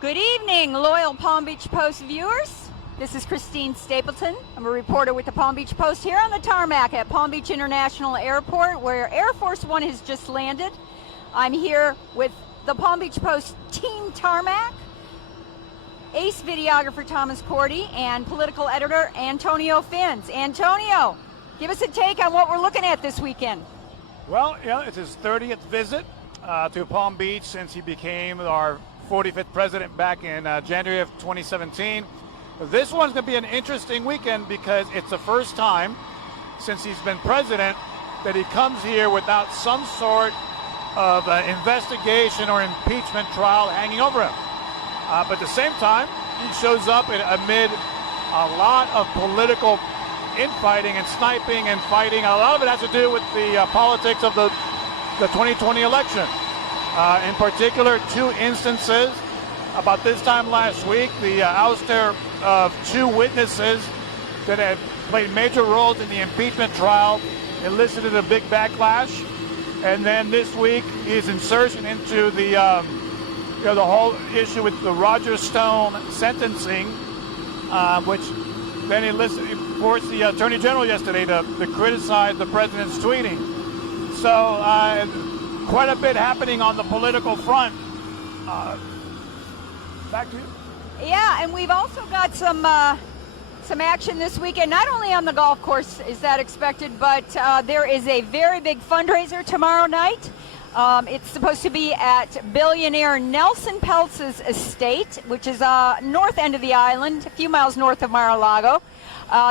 Good evening, loyal Palm Beach Post viewers. This is Christine Stapleton. I'm a reporter with the Palm Beach Post here on the tarmac at Palm Beach International Airport, where Air Force One has just landed. I'm here with the Palm Beach Post team tarmac, ace videographer Thomas Cordy, and political editor Antonio Fins. Antonio, give us a take on what we're looking at this weekend. Well, it's his 30th visit to Palm Beach since he became our 45th president back in January of 2017. This one's going to be an interesting weekend because it's the first time since he's been president that he comes here without some sort of investigation or impeachment trial hanging over him. But at the same time, he shows up amid a lot of political infighting and sniping and fighting. A lot of it has to do with the politics of the 2020 election. In particular, two instances about this time last week, the ouster of two witnesses that had played major roles in the impeachment trial elicited a big backlash. And then this week, his insertion into the whole issue with the Roger Stone sentencing, which then forced the Attorney General yesterday to criticize the president's tweeting. So quite a bit happening on the political front. Back to you. Yeah, and we've also got some action this weekend. Not only on the golf course is that expected, but there is a very big fundraiser tomorrow night. It's supposed to be at billionaire Nelson Peltz's estate, which is north end of the island, a few miles north of Mar-a-Lago.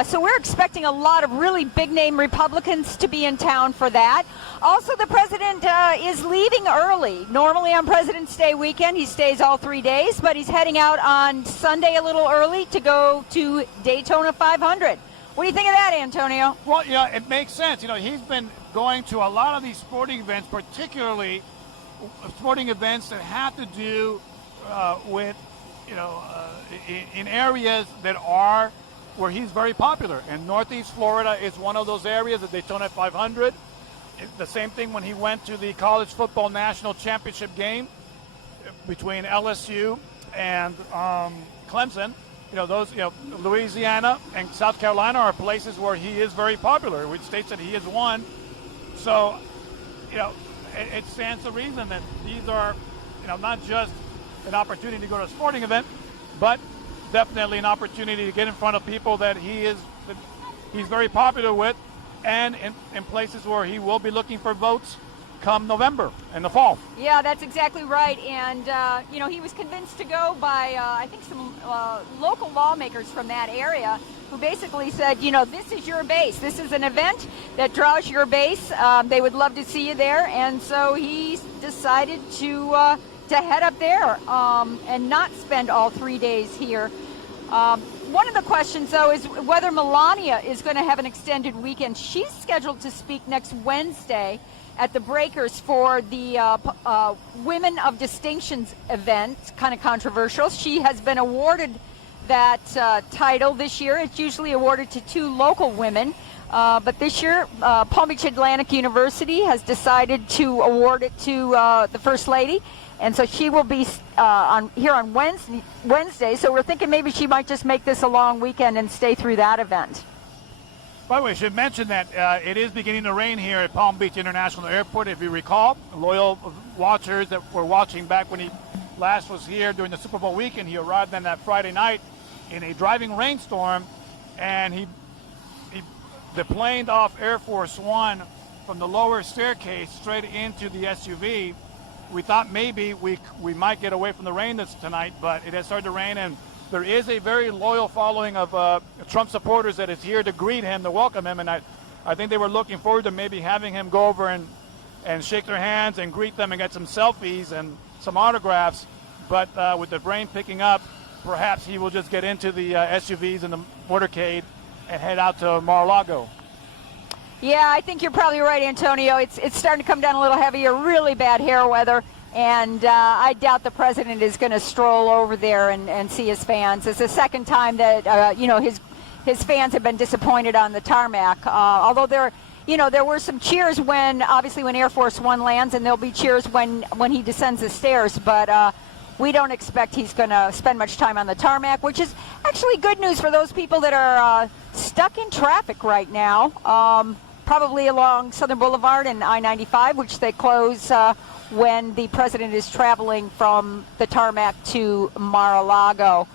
So we're expecting a lot of really big-name Republicans to be in town for that. Also, the president is leaving early. Normally on President's Day weekend, he stays all 3 days, but he's heading out on Sunday a little early to go to Daytona 500. What do you think of that, Antonio? Well, it makes sense. He's been going to a lot of these sporting events, particularly sporting events that have to do with, in areas that are where he's very popular. And Northeast Florida is one of those areas, the Daytona 500. The same thing when he went to the College Football National Championship game between LSU and Clemson. Louisiana and South Carolina are places where he is very popular, which states that he has won. So, it stands to reason that these are, not just an opportunity to go to a sporting event, but definitely an opportunity to get in front of people that he's very popular with, and in places where he will be looking for votes come November in the fall. Yeah, that's exactly right. And, he was convinced to go by, I think, some local lawmakers from that area who basically said, this is your base. This is an event that draws your base. They would love to see you there. And so he decided to head up there and not spend all 3 days here. One of the questions, though, is whether Melania is going to have an extended weekend. She's scheduled to speak next Wednesday at the Breakers for the Women of Distinctions event, kind of controversial. She has been awarded that title this year. It's usually awarded to two local women, but this year Palm Beach Atlantic University has decided to award it to the First Lady. And so she will be here on Wednesday. So we're thinking maybe she might just make this a long weekend and stay through that event. By the way, I should mention that it is beginning to rain here at Palm Beach International Airport. If you recall, loyal watchers that were watching back when he last was here during the Super Bowl weekend, he arrived on that Friday night in a driving rainstorm, and he deplaned off Air Force One from the lower staircase straight into the SUV. We thought maybe we might get away from the rain tonight, but it has started to rain, and there is a very loyal following of Trump supporters that is here to greet him, to welcome him, and I think they were looking forward to maybe having him go over and shake their hands and greet them and get some selfies and some autographs. But with the rain picking up, perhaps he will just get into the SUVs and the motorcade and head out to Mar-a-Lago. Yeah, I think you're probably right, Antonio. It's starting to come down a little heavier, really bad hair weather, and I doubt the president is going to stroll over there and see his fans. It's the second time that his fans have been disappointed on the tarmac. Although there were some cheers when Air Force One lands, and there'll be cheers when he descends the stairs. But we don't expect he's going to spend much time on the tarmac, which is actually good news for those people that are stuck in traffic right now, probably along Southern Boulevard and I-95, which they close when the president is traveling from the tarmac to Mar-a-Lago.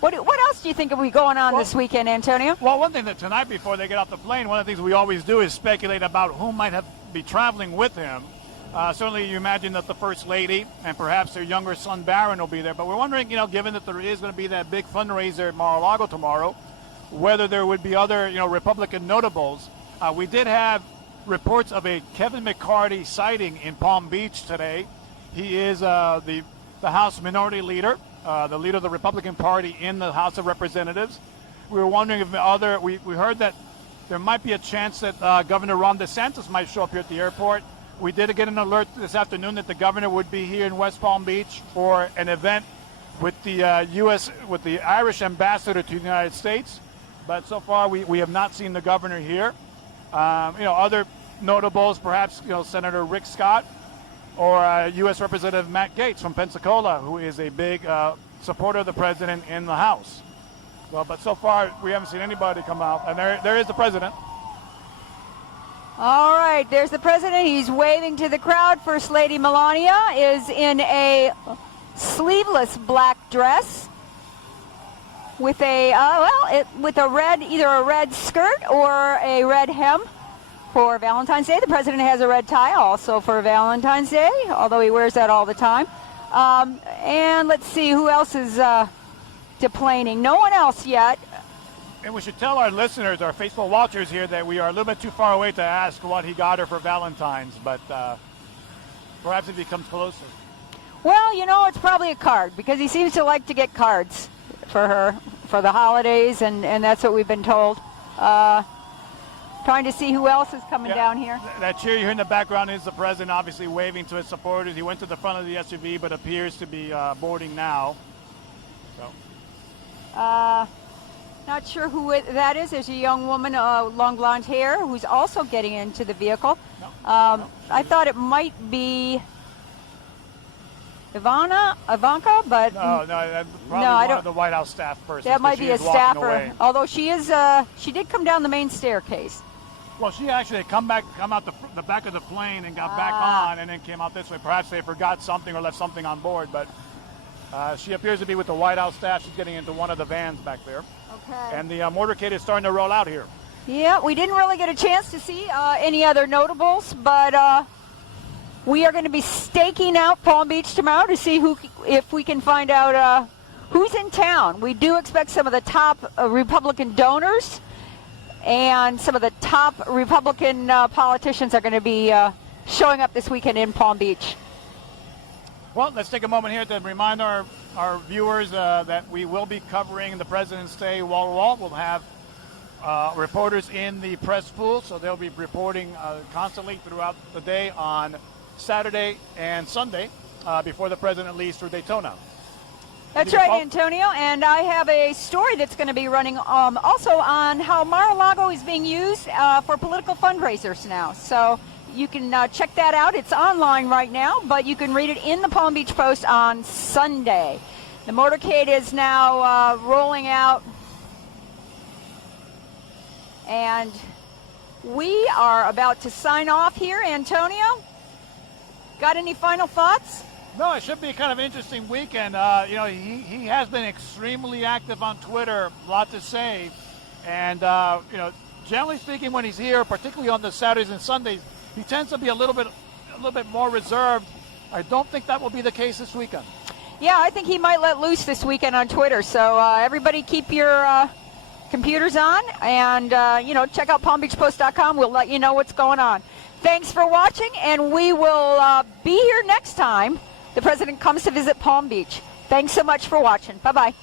What else do you think will be going on this weekend, Antonio? Well, one thing that tonight before they get off the plane, one of the things we always do is speculate about who might be traveling with him. Certainly you imagine that the First Lady and perhaps their younger son Barron will be there. But we're wondering, given that there is going to be that big fundraiser at Mar-a-Lago tomorrow, whether there would be other, Republican notables. We did have reports of a Kevin McCarthy sighting in Palm Beach today. He is the House Minority Leader, the leader of the Republican Party in the House of Representatives. We were wondering if we heard that there might be a chance that Governor Ron DeSantis might show up here at the airport. We did get an alert this afternoon that the governor would be here in West Palm Beach for an event with the Irish ambassador to the United States. But so far we have not seen the governor here. Other notables, perhaps Senator Rick Scott or U.S. Representative Matt Gaetz from Pensacola, who is a big supporter of the president in the House. Well, but so far we haven't seen anybody come out, and there is the president. All right, there's the president. He's waving to the crowd. First Lady Melania is in a sleeveless black dress with with a red, either a red skirt or a red hem for Valentine's Day. The president has a red tie also for Valentine's Day, although he wears that all the time. And let's see who else is deplaning. No one else yet. And we should tell our listeners, our faithful watchers here, that we are a little bit too far away to ask what he got her for Valentine's, but perhaps if he comes closer. Well, it's probably a card, because he seems to like to get cards for her for the holidays, and that's what we've been told. Trying to see who else is coming down here. That cheer you hear in the background is the president obviously waving to his supporters. He went to the front of the SUV, but appears to be boarding now. So. Not sure who that is. There's a young woman, long blonde hair, who's also getting into the vehicle. No. I thought it might be Ivanka, but that's probably one of the White House staff persons. That might be a staffer. Away. Although she did come down the main staircase. Well, she actually had come out the back of the plane and got back on, and then came out this way. Perhaps they forgot something or left something on board, but she appears to be with the White House staff. She's getting into one of the vans back there. Okay. And the motorcade is starting to roll out here. Yeah, we didn't really get a chance to see any other notables, but we are going to be staking out Palm Beach tomorrow to see if we can find out who's in town. We do expect some of the top Republican donors and some of the top Republican politicians are going to be showing up this weekend in Palm Beach. Well, let's take a moment here to remind our viewers that we will be covering the President's Day wall to wall. We'll have reporters in the press pool, so they'll be reporting constantly throughout the day on Saturday and Sunday before the president leaves for Daytona. That's right, Antonio, and I have a story that's going to be running also on how Mar-a-Lago is being used for political fundraisers now. So you can check that out. It's online right now, but you can read it in the Palm Beach Post on Sunday. The motorcade is now rolling out, and we are about to sign off here. Antonio, got any final thoughts? No, it should be kind of an interesting weekend. He has been extremely active on Twitter, a lot to say. And, generally speaking, when he's here, particularly on the Saturdays and Sundays, he tends to be a little bit more reserved. I don't think that will be the case this weekend. Yeah, I think he might let loose this weekend on Twitter. So everybody keep your computers on and, check out PalmBeachPost.com. We'll let you know what's going on. Thanks for watching, and we will be here next time the president comes to visit Palm Beach. Thanks so much for watching. Bye-bye.